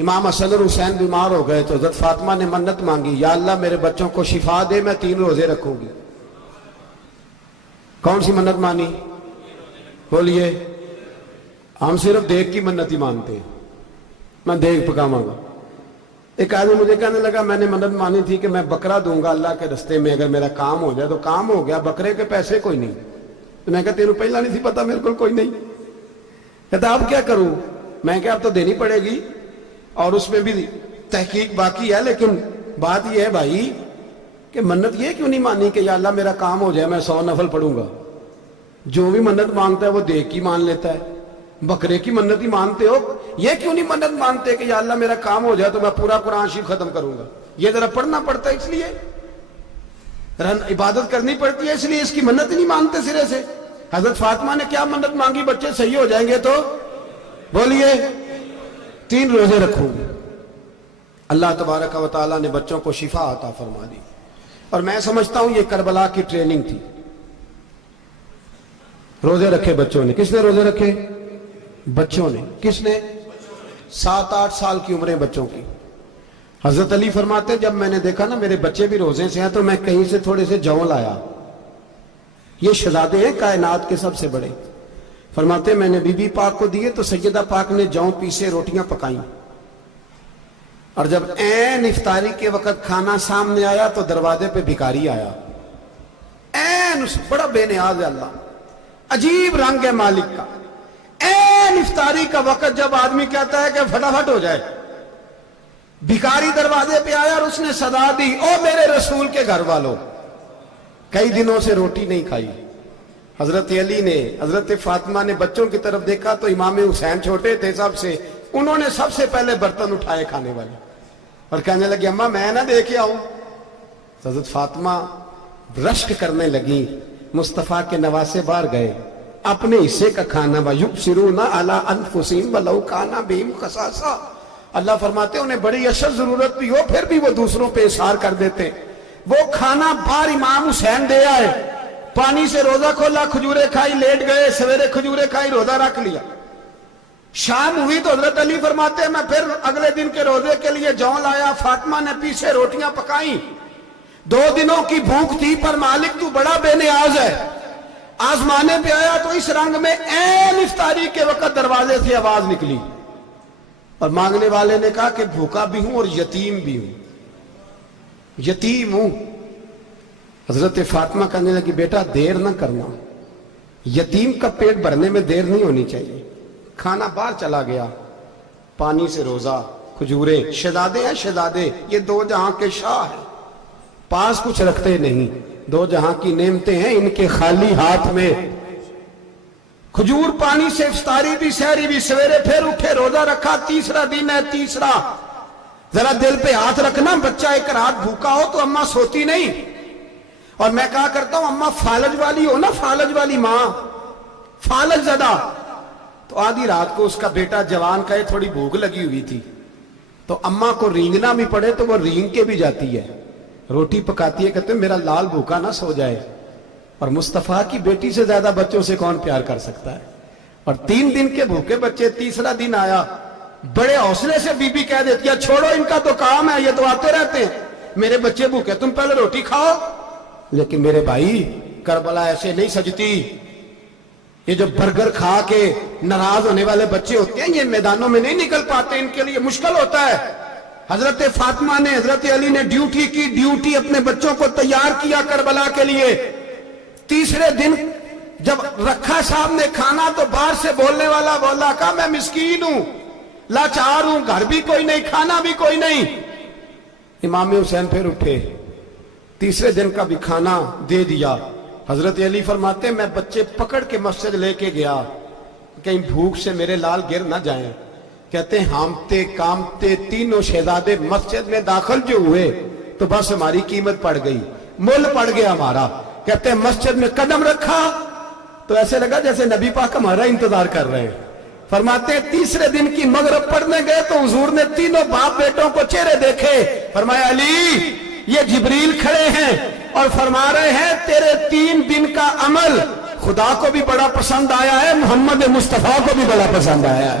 امام حسن اور حسین بیمار ہو گئے تو حضرت فاطمہ نے منت مانگی، یا اللہ میرے بچوں کو شفا دے، میں 3 روزے رکھوں گی۔ کون سی منت مانی؟ بولیے۔ ہم صرف دیکھ کی منت ہی مانتے ہیں، میں دیکھ پکاواں گا۔ ایک آدمی مجھے کہنے لگا میں نے منت مانی تھی کہ میں بکرا دوں گا اللہ کے رستے میں، اگر میرا کام ہو جائے تو کام ہو گیا، بکرے کے پیسے کوئی نہیں۔ تو میں کہا تیرے پہلا نہیں تھی پتا، میرے کو کوئی نہیں۔ کہتا اب کیا کروں؟ میں کہا اب تو دینی پڑے گی، اور اس میں بھی تحقیق باقی ہے، لیکن بات یہ ہے بھائی کہ منت یہ کیوں نہیں مانی کہ یا اللہ میرا کام ہو جائے میں 100 نفل پڑھوں گا؟ جو بھی منت مانگتا ہے وہ دیکھ کی مان لیتا ہے، بکرے کی منت ہی مانتے ہو، یہ کیوں نہیں منت مانتے کہ یا اللہ میرا کام ہو جائے تو میں پورا قرآن شریف ختم کروں گا؟ یہ ذرا پڑھنا پڑتا ہے، اس لیے عبادت کرنی پڑتی ہے، اس لیے اس کی منت ہی نہیں مانتے سرے سے۔ حضرت فاطمہ نے کیا منت مانگی؟ بچے صحیح ہو جائیں گے تو بولیے 3 روزے رکھوں گی۔ اللہ تبارک و تعالیٰ نے بچوں کو شفا عطا فرما دی، اور میں سمجھتا ہوں یہ کربلا کی ٹریننگ تھی۔ روزے رکھے بچوں نے۔ کس نے روزے رکھے؟ بچوں نے۔ کس نے؟ 7-8 سال کی عمریں بچوں کی۔ حضرت علی فرماتے جب میں نے دیکھا نا میرے بچے بھی روزے سے ہیں تو میں کہیں سے تھوڑے سے جوں لایا، یہ شہزادے ہیں کائنات کے سب سے بڑے۔ فرماتے میں نے بی بی پاک کو دیے تو سیدہ پاک نے جوں پیسے روٹیاں پکائیں، اور جب عین افطاری کے وقت کھانا سامنے آیا تو دروازے پہ بھکاری آیا، عین بڑا بے نیاز ہے اللہ، عجیب رنگ ہے مالک کا۔ عین افطاری کا وقت جب آدمی کہتا ہے کہ فٹافٹ ہو جائے، بھکاری دروازے پہ آیا اور اس نے صدا دی، او میرے رسول کے گھر والوں، کئی دنوں سے روٹی نہیں کھائی۔ حضرت علی نے، حضرت فاطمہ نے بچوں کی طرف دیکھا تو امام حسین چھوٹے تھے سب سے، انہوں نے سب سے پہلے برتن اٹھائے کھانے والے، اور کہنے لگے اماں میں نہ دیکھ آؤں۔ حضرت فاطمہ رشک کرنے لگی، مصطفیٰ کے نواسے باہر گئے، اپنے حصے کا کھانا وَيُبْصِرُونَ عَلَىٰ أَنفُسِهِمْ وَلَوْ كَانَ بِهِمْ خَصَاصَةٌ، اللہ فرماتے انہیں بڑی اشد ضرورت بھی ہو پھر بھی وہ دوسروں پہ اثار کر دیتے۔ وہ کھانا باہر امام حسین دے آئے، پانی سے روزہ کھولا، کھجورے کھائی، لیٹ گئے، سویرے کھجورے کھائی، روزہ رکھ لیا۔ شام ہوئی تو حضرت علی فرماتے میں پھر اگلے دن کے روزے کے لیے جوں لایا، فاطمہ نے پیچھے روٹیاں پکائیں، 2 دنوں کی بھوک تھی، پر مالک تو بڑا بے نیاز ہے، آزمانے پہ آیا تو اس رنگ میں عین افطاری کے وقت دروازے سے آواز نکلی، اور مانگنے والے نے کہا کہ بھوکا بھی ہوں اور یتیم بھی ہوں، یتیم ہوں۔ حضرت فاطمہ کہنے لگی بیٹا دیر نہ کرنا، یتیم کا پیٹ بھرنے میں دیر نہیں ہونی چاہیے۔ کھانا باہر چلا گیا، پانی سے روزہ، کھجورے، شہزادے ہیں شہزادے، یہ 2 جہاں کے شاہ ہیں، پاس کچھ رکھتے نہیں، 2 جہاں کی نعمتیں ہیں ان کے خالی ہاتھ میں۔ کھجور پانی سے افطاری بھی سحری بھی، سویرے پھر اٹھے روزہ رکھا، تیسرا دن ہے، تیسرا۔ ذرا دل پہ ہاتھ رکھنا، بچہ ایک رات بھوکا ہو تو اماں سوتی نہیں، اور میں کہا کرتا ہوں اماں فالج والی ہو نا، فالج والی ماں، فالج زدہ، تو آدھی رات کو اس کا بیٹا جوان کہے تھوڑی بھوک لگی ہوئی تھی، تو اماں کو رینگنا بھی پڑے تو وہ رینگ کے بھی جاتی ہے، روٹی پکاتی ہے، کہتے ہیں میرا لال بھوکا نہ سو جائے۔ اور مصطفیٰ کی بیٹی سے زیادہ بچوں سے کون پیار کر سکتا ہے؟ اور 3 دن کے بھوکے بچے، تیسرا دن آیا، بڑے حوصلے سے بی بی کہہ دیتی ہے چھوڑو ان کا تو کام ہے، یہ تو آتے رہتے ہیں، میرے بچے بھوکے تم پہلے روٹی کھاؤ۔ لیکن میرے بھائی کربلا ایسے نہیں سجتی، یہ جو برگر کھا کے ناراض ہونے والے بچے ہوتے ہیں یہ میدانوں میں نہیں نکل پاتے، ان کے لیے مشکل ہوتا ہے۔ حضرت فاطمہ نے، حضرت علی نے ڈیوٹی کی، ڈیوٹی اپنے بچوں کو تیار کیا کربلا کے لیے۔ تیسرے دن جب رکھا صاحب نے کھانا تو باہر سے بولنے والا بولا کہا میں مسکین ہوں، لاچار ہوں، گھر بھی کوئی نہیں، کھانا بھی کوئی نہیں۔ امام حسین پھر اٹھے، تیسرے دن کا بھی کھانا دے دیا۔ حضرت علی فرماتے ہیں میں بچے پکڑ کے مسجد لے کے گیا، کہیں بھوک سے میرے لال گر نہ جائیں۔ کہتے ہیں ہامتے کامتے تینوں شہزادے مسجد میں داخل جو ہوئے تو بس ہماری قیمت پڑ گئی، مول پڑ گیا ہمارا۔ کہتے ہیں مسجد میں قدم رکھا تو ایسے لگا جیسے نبی پاک ہمارا انتظار کر رہے ہیں۔ فرماتے ہیں تیسرے دن کی مغرب پڑھنے گئے تو حضور نے تینوں باپ بیٹوں کو چہرے دیکھے، فرمایا علی یہ جبریل کھڑے ہیں اور فرما رہے ہیں تیرے 3 دن کا عمل خدا کو بھی بڑا پسند آیا ہے، محمد مصطفیٰ کو بھی بڑا پسند آیا ہے۔